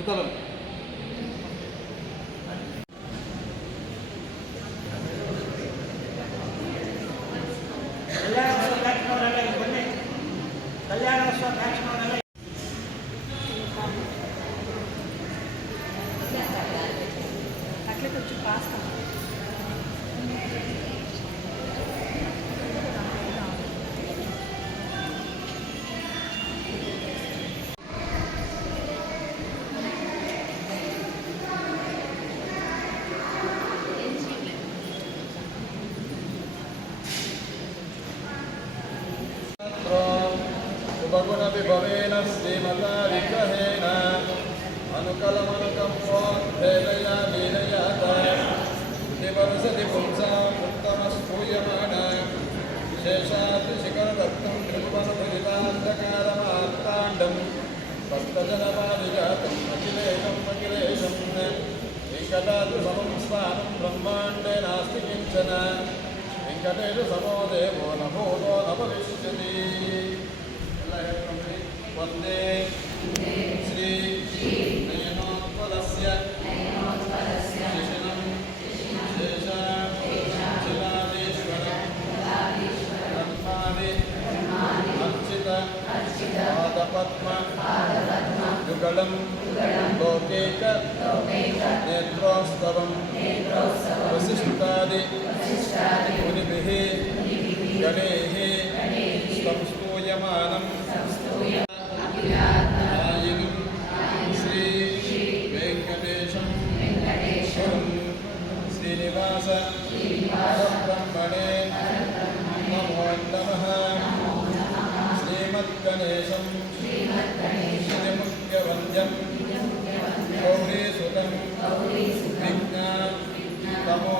ಸುತಲಂ भवेन श्रीमता विग्रहेण अनुकलमनुकम्पोद्धेलया लीलया दिवसति पुंसाम् उत्तमस्तूयमान विशेषातिशिखरदत्तं त्रिभुवनभुजितान्धकारमार्ताण्डं भक्तजनपारिजातम् अखिलेशं वेङ्कटाद्रिसमं स्थानं ब्रह्माण्डे नास्ति किञ्चन वेङ्कटेशसमो देवो न भूतो न भविष्यति वन्दे श्री नयनोत्पलस्य शिशिनं शेषाशिलादीश्वरं ब्रह्मादि अर्चित पादपद्म युगलं लोकैक नेत्रोत्सवं वसिष्ठादि मुनिभिः गणैः संस्तूयमानं श्री वेंकटेशं श्रीनिवास ब्रह्मणे नमो नमः श्रीमद्गणेशं श्रीमुख्यवन्द्यं गौरीसुतं विज्ञानतमो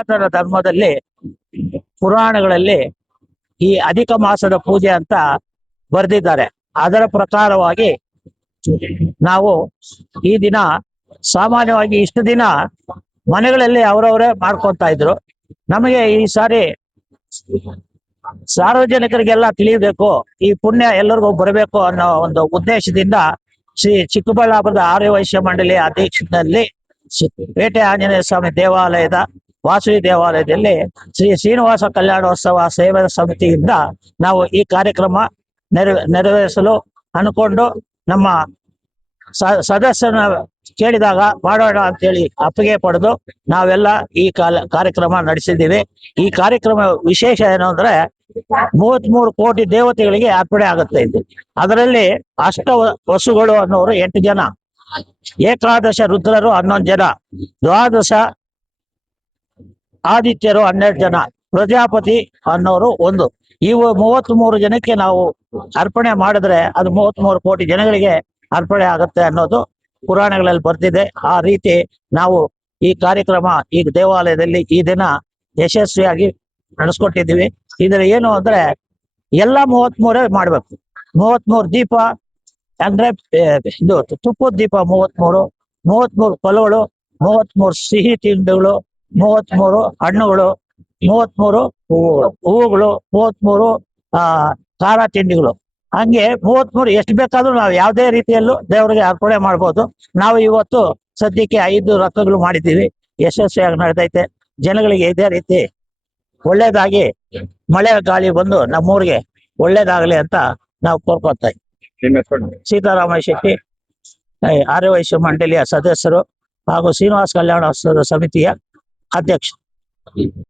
ಸನಾತನ ಧರ್ಮದಲ್ಲಿ ಪುರಾಣಗಳಲ್ಲಿ ಈ ಅಧಿಕ ಮಾಸದ ಪೂಜೆ ಅಂತ ಬರೆದಿದ್ದಾರೆ. ಅದರ ಪ್ರಕಾರವಾಗಿ ನಾವು ಈ ದಿನ ಸಾಮಾನ್ಯವಾಗಿ ಇಷ್ಟು ದಿನ ಮನೆಗಳಲ್ಲಿ ಅವರವರೇ ಮಾಡ್ಕೊತಾ ಇದ್ರು. ನಮಗೆ ಈ ಸಾರಿ ಸಾರ್ವಜನಿಕರಿಗೆಲ್ಲ ತಿಳಿಯಬೇಕು, ಈ ಪುಣ್ಯ ಎಲ್ಲರಿಗೂ ಬರಬೇಕು ಅನ್ನೋ ಒಂದು ಉದ್ದೇಶದಿಂದ ಶ್ರೀ ಚಿಕ್ಕಬಳ್ಳಾಪುರದ ಆರ್ಯ ವೈಶ್ಯ ಮಂಡಳಿ ಅಧ್ಯಕ್ಷದಲ್ಲಿ ಪೇಟೆ ಆಂಜನೇಯ ಸ್ವಾಮಿ ದೇವಾಲಯದ ವಾಸವಿ ದೇವಾಲಯದಲ್ಲಿ ಶ್ರೀ ಶ್ರೀನಿವಾಸ ಕಲ್ಯಾಣೋತ್ಸವ ಸೇವಾ ಸಮಿತಿಯಿಂದ ನಾವು ಈ ಕಾರ್ಯಕ್ರಮ ನೆರವೇರಿಸಲು ಅನ್ಕೊಂಡು ನಮ್ಮ ಸದಸ್ಯನ ಕೇಳಿದಾಗ ಮಾಡೋಣ ಅಂತೇಳಿ ಅಪ್ಪಿಗೆ ಪಡೆದು ನಾವೆಲ್ಲ ಈ ಕಾರ್ಯಕ್ರಮ ನಡೆಸಿದ್ದೀವಿ. ಈ ಕಾರ್ಯಕ್ರಮ ವಿಶೇಷ ಏನು ಅಂದ್ರೆ 33 ಕೋಟಿ ದೇವತೆಗಳಿಗೆ ಅರ್ಪಣೆ ಆಗುತ್ತೆ ಇದು. ಅದರಲ್ಲಿ ಅಷ್ಟ ವಸುಗಳು ಅನ್ನೋರು 8 ಜನ, ಏಕಾದಶ ರುದ್ರರು 11 ಜನ, ದ್ವಾದಶ ಆದಿತ್ಯರು 12 ಜನ, ಪ್ರಜಾಪತಿ ಅನ್ನೋರು 1. ಇವು 33 ಜನಕ್ಕೆ ನಾವು ಅರ್ಪಣೆ ಮಾಡಿದ್ರೆ ಅದು 33 ಕೋಟಿ ಜನಗಳಿಗೆ ಅರ್ಪಣೆ ಆಗುತ್ತೆ ಅನ್ನೋದು ಪುರಾಣಗಳಲ್ಲಿ ಬರ್ತಿದೆ. ಆ ರೀತಿ ನಾವು ಈ ಕಾರ್ಯಕ್ರಮ ಈ ದೇವಾಲಯದಲ್ಲಿ ಈ ದಿನ ಯಶಸ್ವಿಯಾಗಿ ನಡೆಸ್ಕೊಟ್ಟಿದ್ದೀವಿ. ಇದ್ರ ಏನು ಅಂದ್ರೆ ಎಲ್ಲ 33 ಮಾಡ್ಬೇಕು. 33 ದೀಪ ಅಂದ್ರೆ ಇದು ತುಪ್ಪದ ದೀಪ 33 ಫಲಗಳು, 33 ಸಿಹಿ ತಿಂಡಿಗಳು, 33 ಹಣ್ಣುಗಳು, 33 ಹೂವುಗಳು, 33 ಖಾರ ತಿಂಡಿಗಳು. ಹಂಗೆ 33 ಎಷ್ಟು ಬೇಕಾದ್ರೂ ನಾವು ಯಾವುದೇ ರೀತಿಯಲ್ಲೂ ದೇವರಿಗೆ ಅರ್ಪಣೆ ಮಾಡ್ಬೋದು. ನಾವು ಇವತ್ತು ಸದ್ಯಕ್ಕೆ 5 ರಥಗಳು ಮಾಡಿದ್ದೀವಿ, ಯಶಸ್ವಿಯಾಗಿ ನಡೆದೈತೆ. ಜನಗಳಿಗೆ ಇದೇ ರೀತಿ ಒಳ್ಳೇದಾಗಿ ಮಳೆ ಗಾಳಿ ಬಂದು ನಮ್ಮೂರಿಗೆ ಒಳ್ಳೇದಾಗಲಿ ಅಂತ ನಾವು ಕೋರ್ಕೊತಾ ಇದ್ದೀವಿ. ಸೀತಾರಾಮ ಶೆಟ್ಟಿ, ಆರ್ಯ ವೈಶ್ಯ ಮಂಡಳಿಯ ಸದಸ್ಯರು ಹಾಗೂ ಶ್ರೀನಿವಾಸ ಕಲ್ಯಾಣೋತ್ಸವ ಸಮಿತಿಯ ಅಧ್ಯಕ್ಷ.